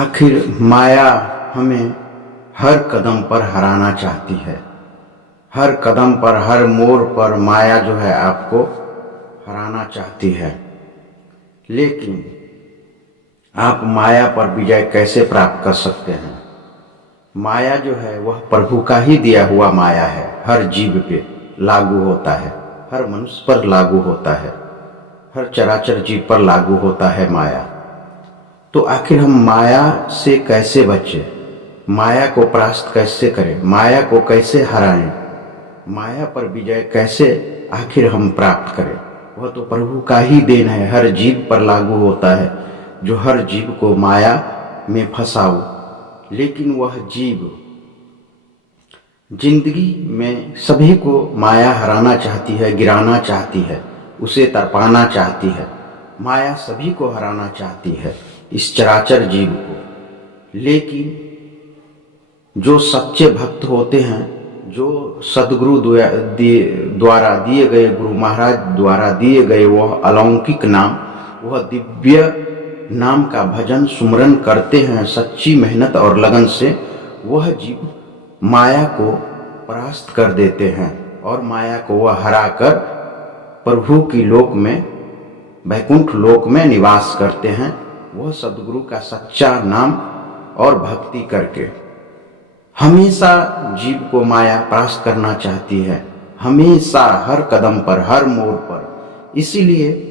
आखिर माया हमें हर कदम पर हराना चाहती है। हर कदम पर, हर मोड़ पर माया जो है आपको हराना चाहती है। लेकिन आप माया पर विजय कैसे प्राप्त कर सकते हैं? माया जो है वह प्रभु का ही दिया हुआ माया है। हर जीव पे लागू होता है, हर मनुष्य पर लागू होता है, हर चराचर जीव पर लागू होता है माया। तो आखिर हम माया से कैसे बचें? माया को परास्त कैसे करें? माया को कैसे हराएं? माया पर विजय कैसे आखिर हम प्राप्त करें? वह तो प्रभु का ही देन है, हर जीव पर लागू होता है, जो हर जीव को माया में फंसाओ। लेकिन वह जीव जिंदगी में सभी को माया हराना चाहती है, गिराना चाहती है, उसे तड़पाना चाहती है। माया सभी को हराना चाहती है, इस चराचर जीव को। लेकिन जो सच्चे भक्त होते हैं, जो सदगुरु द्वारा दिए गए, गुरु महाराज द्वारा दिए गए वह अलौकिक नाम, वह दिव्य नाम का भजन सुमरन करते हैं सच्ची मेहनत और लगन से, वह जीव माया को परास्त कर देते हैं और माया को वह हराकर प्रभु की लोक में, वैकुंठ लोक में निवास करते हैं। वह सदगुरु का सच्चा नाम और भक्ति करके। हमेशा जीव को माया परास्त करना चाहती है, हमेशा, हर कदम पर, हर मोड़ पर। इसीलिए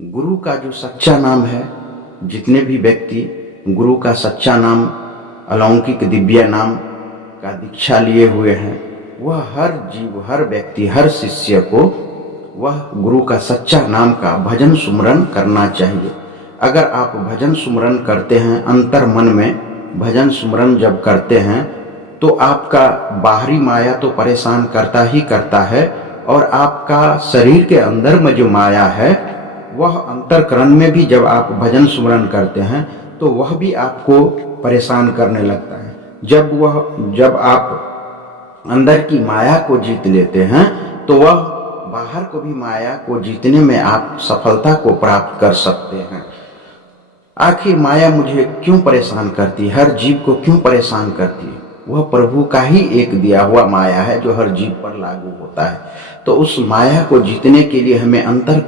गुरु का जो सच्चा नाम है, जितने भी व्यक्ति गुरु का सच्चा नाम, अलौकिक दिव्य नाम का दीक्षा लिए हुए हैं, वह हर जीव, हर व्यक्ति, हर शिष्य को वह गुरु का सच्चा नाम का भजन सुमरन करना चाहिए। अगर आप भजन सुमरन करते हैं, अंतर मन में भजन सुमरन जब करते हैं, तो आपका बाहरी माया तो परेशान करता ही करता है, और आपका शरीर के अंदर में जो माया है, वह अंतरकरण में भी जब आप भजन सुमरन करते हैं तो वह भी आपको परेशान करने लगता है। जब आप अंदर की माया को जीत लेते हैं तो वह बाहर को भी माया को जीतने में आप सफलता को प्राप्त कर सकते हैं। आखिर माया मुझे क्यों परेशान करती है? हर जीव को क्यों परेशान करती है? वह प्रभु का ही एक दिया हुआ माया है जो हर जीव पर लागू होता है। तो उस माया को जीतने के लिए हमें अंतर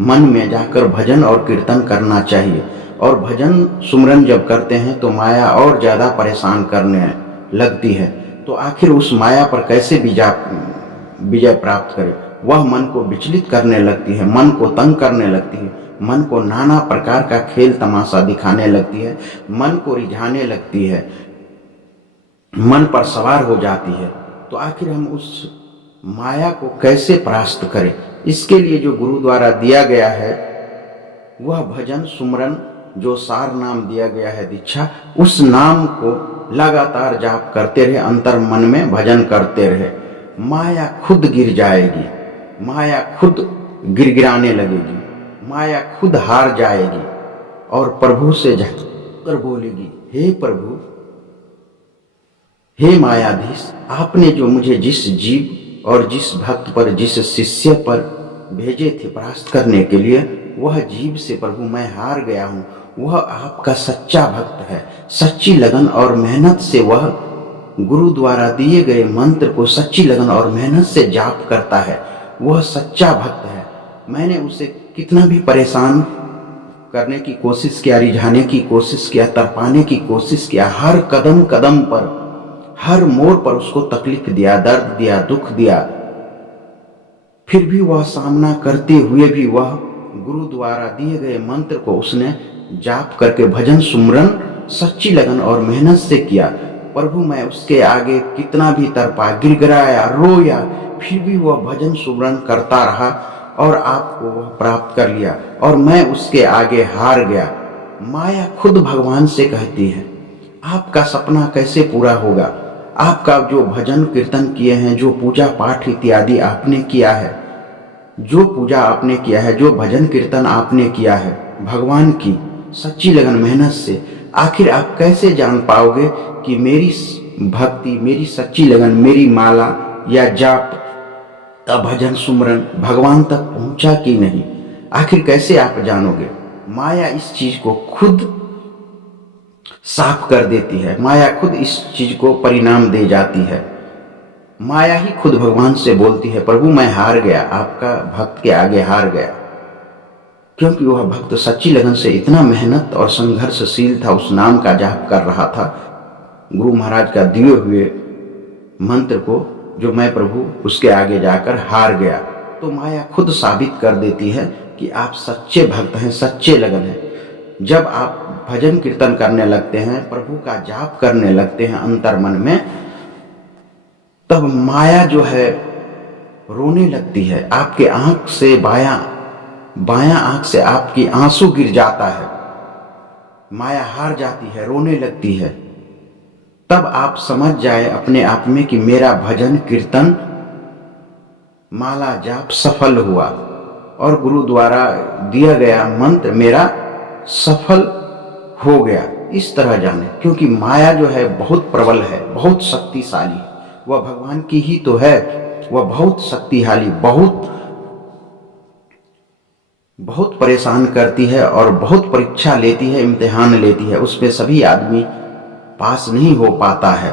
मन में जाकर भजन और कीर्तन करना चाहिए। और भजन सुमरन जब करते हैं तो माया और ज़्यादा परेशान करने लगती है। तो आखिर उस माया पर कैसे विजय प्राप्त करें? वह मन को विचलित करने लगती है, मन को तंग करने लगती है, मन को नाना प्रकार का खेल तमाशा दिखाने लगती है, मन को रिझाने लगती है, मन पर सवार हो जाती है। तो आखिर हम उस माया को कैसे परास्त करें? इसके लिए जो गुरु द्वारा दिया गया है वह भजन सुमरन, जो सार नाम दिया गया है दीक्षा, उस नाम को लगातार जाप करते रहे, अंतर मन में भजन करते रहे। माया खुद गिर जाएगी, माया खुद गिड़गिड़ाने लगेगी, माया खुद हार जाएगी और प्रभु से जाकर बोलेगी, हे प्रभु, हे मायाधीश, आपने जो मुझे जिस जीव और जिस भक्त पर, जिस शिष्य पर भेजे थे परास्त करने के लिए, वह जीव से प्रभु मैं हार गया हूँ। वह आपका सच्चा भक्त है, सच्ची लगन और मेहनत से वह गुरु द्वारा दिए गए मंत्र को सच्ची लगन और मेहनत से जाप करता है। वह सच्चा भक्त है। मैंने उसे कितना भी परेशान करने की कोशिश किया, रिझाने की कोशिश किया, तड़पाने की कोशिश किया, हर कदम कदम पर, हर मोड़ पर उसको तकलीफ दिया, दर्द दिया, दुख दिया, फिर भी वह सामना करते हुए भी वह गुरु द्वारा दिए गए मंत्र को उसने जाप करके भजन सुमरन सच्ची लगन और मेहनत से किया। प्रभु मैं उसके आगे कितना भी तड़पा, गिड़गिड़ाया, रोया, फिर भी वह भजन सुमरन करता रहा और आपको वह प्राप्त कर लिया और मैं उसके आगे हार गया। माया खुद भगवान से कहती है, आपका सपना कैसे पूरा होगा? आपका जो भजन कीर्तन किए हैं, जो पूजा पाठ इत्यादि आपने किया है, जो पूजा आपने किया है, जो भजन कीर्तन आपने किया है भगवान की सच्ची लगन मेहनत से, आखिर आप कैसे जान पाओगे कि मेरी भक्ति, मेरी सच्ची लगन, मेरी माला या जाप का भजन सुमरन भगवान तक पहुंचा कि नहीं? आखिर कैसे आप जानोगे? माया इस चीज को खुद साफ कर देती है। माया खुद इस चीज को परिणाम दे जाती है। माया ही खुद भगवान से बोलती है, प्रभु मैं हार गया, आपका भक्त के आगे हार गया। क्योंकि वह भक्त सच्ची लगन से इतना मेहनत और संघर्षशील था, उस नाम का जाप कर रहा था, गुरु महाराज का दिए हुए मंत्र को, जो मैं प्रभु उसके आगे जाकर हार गया। तो माया खुद साबित कर देती है कि आप सच्चे भक्त हैं, सच्चे लगन हैं। जब आप भजन कीर्तन करने लगते हैं, प्रभु का जाप करने लगते हैं अंतर मन में, तब माया जो है रोने लगती है। आपके आंख से बायां आंख से आपकी आंसू गिर जाता है। माया हार जाती है, रोने लगती है। तब आप समझ जाए अपने आप में कि मेरा भजन कीर्तन माला जाप सफल हुआ और गुरु द्वारा दिया गया मंत्र मेरा सफल हो गया। इस तरह जाने, क्योंकि माया जो है बहुत प्रबल है, बहुत शक्तिशाली है। वह भगवान की ही तो है, वह बहुत शक्तिशाली, बहुत परेशान करती है और बहुत परीक्षा लेती है, इम्तिहान लेती है। उसमें सभी आदमी पास नहीं हो पाता है।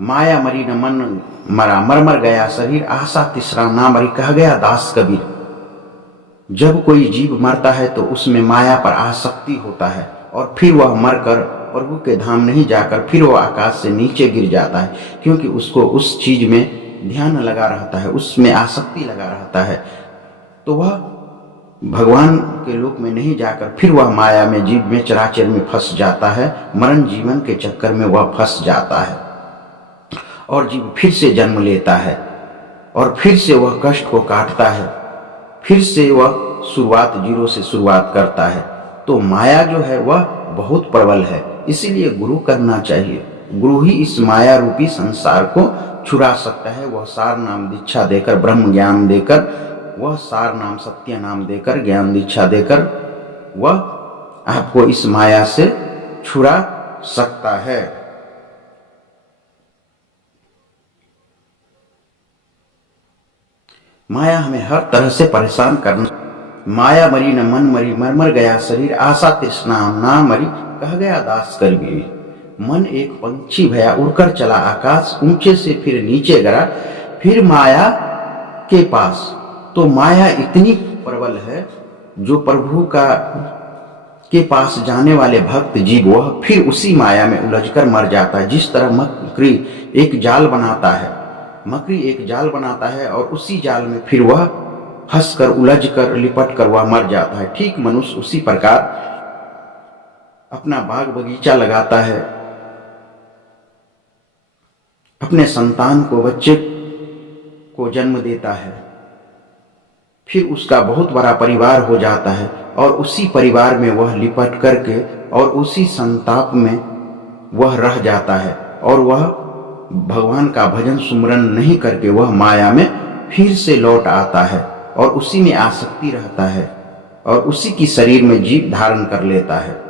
माया मरी न मन मरा, मर मर गया शरीर, आशा तिसरा ना मरी, कह गया दास कबीर। जब कोई जीव मरता है तो उसमें माया पर आसक्ति होता है और फिर वह मरकर प्रभु के धाम नहीं जाकर फिर वह आकाश से नीचे गिर जाता है, क्योंकि उसको उस चीज में ध्यान लगा रहता है, उसमें आसक्ति लगा रहता है। तो वह भगवान के लोक में नहीं जाकर फिर वह माया में, जीव में, चराचर में फंस जाता है। मरण जीवन के चक्कर में वह फंस जाता है और जीव फिर से जन्म लेता है और फिर से वह कष्ट को काटता है, फिर से वह शुरुआत जीरो से शुरुआत करता है। तो माया जो है वह बहुत प्रबल है, इसीलिए गुरु करना चाहिए। गुरु ही इस माया रूपी संसार को छुड़ा सकता है। वह सार नाम दीक्षा देकर, ब्रह्म ज्ञान देकर, वह सार नाम सत्य नाम देकर, ज्ञान दीक्षा देकर वह आपको इस माया से छुड़ा सकता है। माया हमें हर तरह से परेशान करना। माया मरी न मन मरी, मर मर गया शरीर, आशा तृष्णा ना मरी, कह गया दास कबीर। मन एक पंछी भया, उड़कर चला आकाश, ऊंचे से फिर नीचे गिरा, फिर माया के पास। तो माया इतनी प्रबल है, जो प्रभु के पास जाने वाले भक्त जीव वह फिर उसी माया में उलझकर मर जाता है। जिस तरह मकड़ी एक जाल बनाता है, मकड़ी एक जाल बनाता है और उसी जाल में फिर वह फंस कर, उलझ कर, लिपट कर वह मर जाता है। ठीक मनुष्य उसी प्रकार अपना बाग बगीचा लगाता है, अपने संतान को, बच्चे को जन्म देता है, फिर उसका बहुत बड़ा परिवार हो जाता है और उसी परिवार में वह लिपट करके और उसी संताप में वह रह जाता है और वह भगवान का भजन सुमरन नहीं करके वह माया में फिर से लौट आता है और उसी में आसक्ति रहता है और उसी की शरीर में जीव धारण कर लेता है।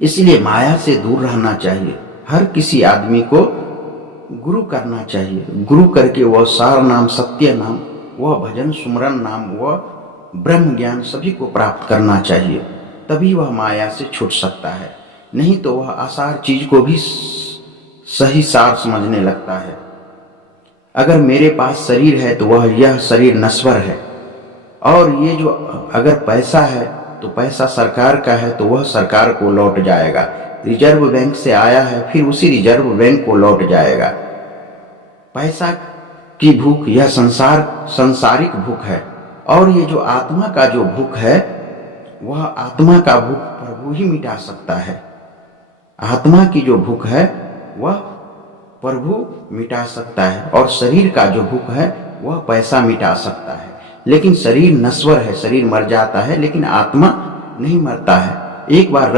इसलिए माया से दूर रहना चाहिए। हर किसी आदमी को गुरु करना चाहिए। गुरु करके वह सार नाम, सत्य नाम, वह भजन सुमरन नाम, वह ब्रह्म ज्ञान सभी को प्राप्त करना चाहिए। तभी वह माया से छूट सकता है। नहीं तो वह आसार चीज को भी सही सार समझने लगता है। अगर मेरे पास शरीर है तो वह यह शरीर नश्वर है, और ये जो अगर पैसा है तो पैसा सरकार का है तो वह सरकार को लौट जाएगा। रिजर्व बैंक से आया है फिर उसी रिजर्व बैंक को लौट जाएगा। पैसा की भूख यह सांसारिक भूख है, और ये जो आत्मा का जो भूख है वह आत्मा का भूख प्रभु ही मिटा सकता है। आत्मा की जो भूख है वह प्रभु मिटा सकता है, और शरीर का जो भूख है वह पैसा मिटा सकता है। लेकिन शरीर नश्वर है, शरीर मर जाता है, लेकिन आत्मा नहीं मरता है। एक बार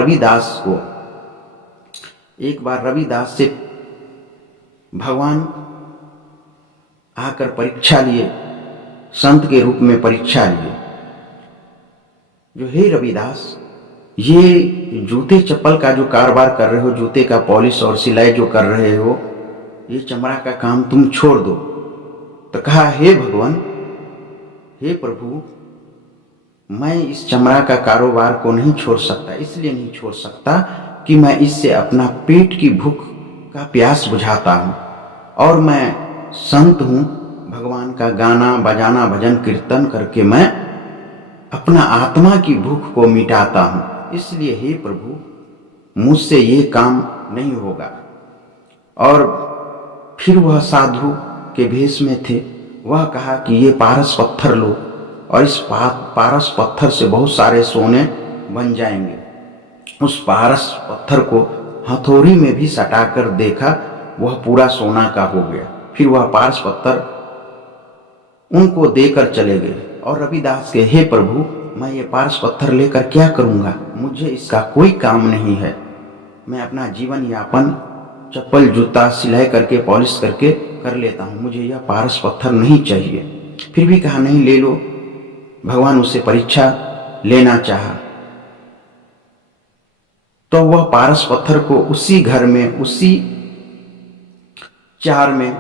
रविदास से भगवान आकर परीक्षा लिए, संत के रूप में परीक्षा लिए, जो हे रविदास, ये जूते चप्पल का जो कारोबार कर रहे हो, जूते का पॉलिश और सिलाई जो कर रहे हो, ये चमड़ा का काम तुम छोड़ दो। तो कहा, हे भगवान, हे प्रभु, मैं इस चमड़ा का कारोबार को नहीं छोड़ सकता, इसलिए नहीं छोड़ सकता कि मैं इससे अपना पेट की भूख का प्यास बुझाता हूँ, और मैं संत हूँ। भगवान का गाना बजाना भजन कीर्तन करके मैं अपना आत्मा की भूख को मिटाता हूँ। इसलिए हे प्रभु, मुझसे ये काम नहीं होगा। और फिर वह साधु के भेष में थे, वह कहा कि ये पारस पत्थर लो, और इस पारस पत्थर से बहुत सारे सोने बन जाएंगे। उस पारस पत्थर को हथौड़ी में भी सटाकर देखा, वह पूरा सोना का हो गया। फिर वह पारस पत्थर उनको देकर चले गए। और रविदास के, हे प्रभु, मैं ये पारस पत्थर लेकर क्या करूँगा, मुझे इसका कोई काम नहीं है। मैं अपना जीवन यापन चप्पल जूता सिलाई करके पॉलिश करके कर लेता हूँ, मुझे यह पारस पत्थर नहीं चाहिए। फिर भी कहा नहीं, ले लो। भगवान उससे परीक्षा लेना चाहा, तो वह पारस पत्थर को उसी घर में, उसी चार में,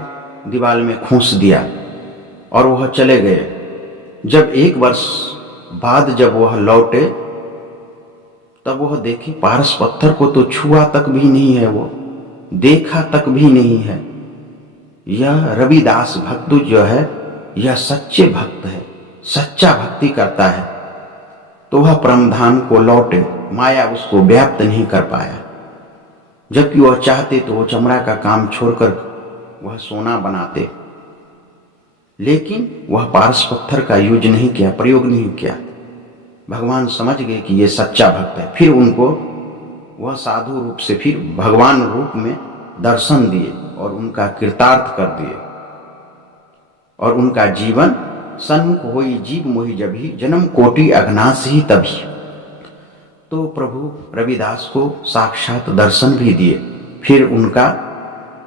दीवार में खोस दिया और वह चले गए। जब 1 वर्ष बाद जब वह लौटे, तब वह देखे पारस पत्थर को तो छुआ तक भी नहीं है, वो देखा तक भी नहीं है। यह रविदास भक्त जो है, यह सच्चे भक्त है, सच्चा भक्ति करता है। तो वह परमधाम को लौटे, माया उसको व्याप्त नहीं कर पाया। जबकि वह चाहते तो वो चमड़ा का काम छोड़कर वह सोना बनाते, लेकिन वह पारस पत्थर का यूज नहीं किया, प्रयोग नहीं किया। भगवान समझ गए कि ये सच्चा भक्त है। फिर उनको वह साधु रूप से फिर भगवान रूप में दर्शन दिए और उनका कृतार्थ कर दिए, और उनका जीवन सन्मुख होई जीव मोहि जभी, जन्म कोटि अघनाश ही तभी। तो प्रभु रविदास को साक्षात दर्शन भी दिए, फिर उनका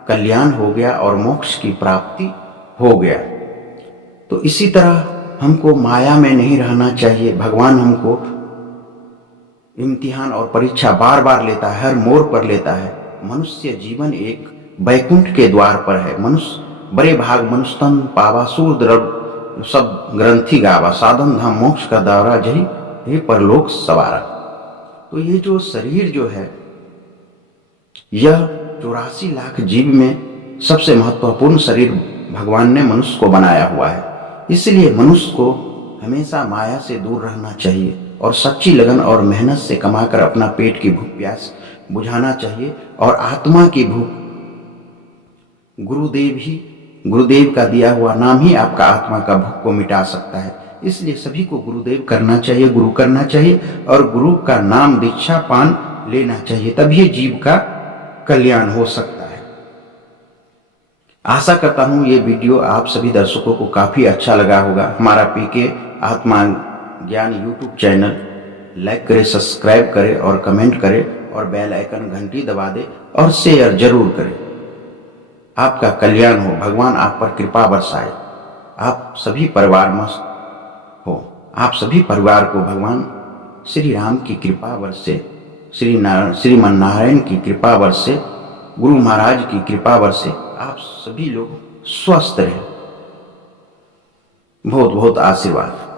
कल्याण हो गया और मोक्ष की प्राप्ति हो गया। तो इसी तरह हमको माया में नहीं रहना चाहिए। भगवान हमको इम्तिहान और परीक्षा बार बार लेता है, हर मोड़ पर लेता है। मनुष्य जीवन एक वैकुंठ के द्वार पर है। मनुष्य बड़े भाग मनुष्यतन पावा, सूर द्रव सब ग्रंथि गावा, साधन धाम मोक्ष का दौरा जही हे परलोक सवारा। तो ये जो शरीर जो है, यह 84 लाख जीव में सबसे महत्वपूर्ण शरीर भगवान ने मनुष्य को बनाया हुआ है। इसलिए मनुष्य को हमेशा माया से दूर रहना चाहिए और सच्ची लगन और मेहनत से कमाकर अपना पेट की भूख प्यास बुझाना चाहिए। और आत्मा की भूख गुरुदेव का दिया हुआ नाम ही आपका आत्मा का भूख को मिटा सकता है। इसलिए सभी को गुरुदेव करना चाहिए, गुरु करना चाहिए, और गुरु का नाम दीक्षा पान लेना चाहिए, तभी जीव का कल्याण हो सकता है। आशा करता हूँ ये वीडियो आप सभी दर्शकों को काफ़ी अच्छा लगा होगा। हमारा पीके आत्मा ज्ञान यूट्यूब चैनल लाइक करें, सब्सक्राइब करें और कमेंट करें, और बेल आइकन घंटी दबा दे और शेयर जरूर करें। आपका कल्याण हो, भगवान आप पर कृपा बरसाए, आप सभी परिवार मस्त हो, आप सभी परिवार को भगवान श्री राम की कृपा बरसे, श्रीमन नारायण की कृपा बरसे, गुरु महाराज की कृपा बरसे, आप सभी लोग स्वस्थ रहें। बहुत बहुत आशीर्वाद।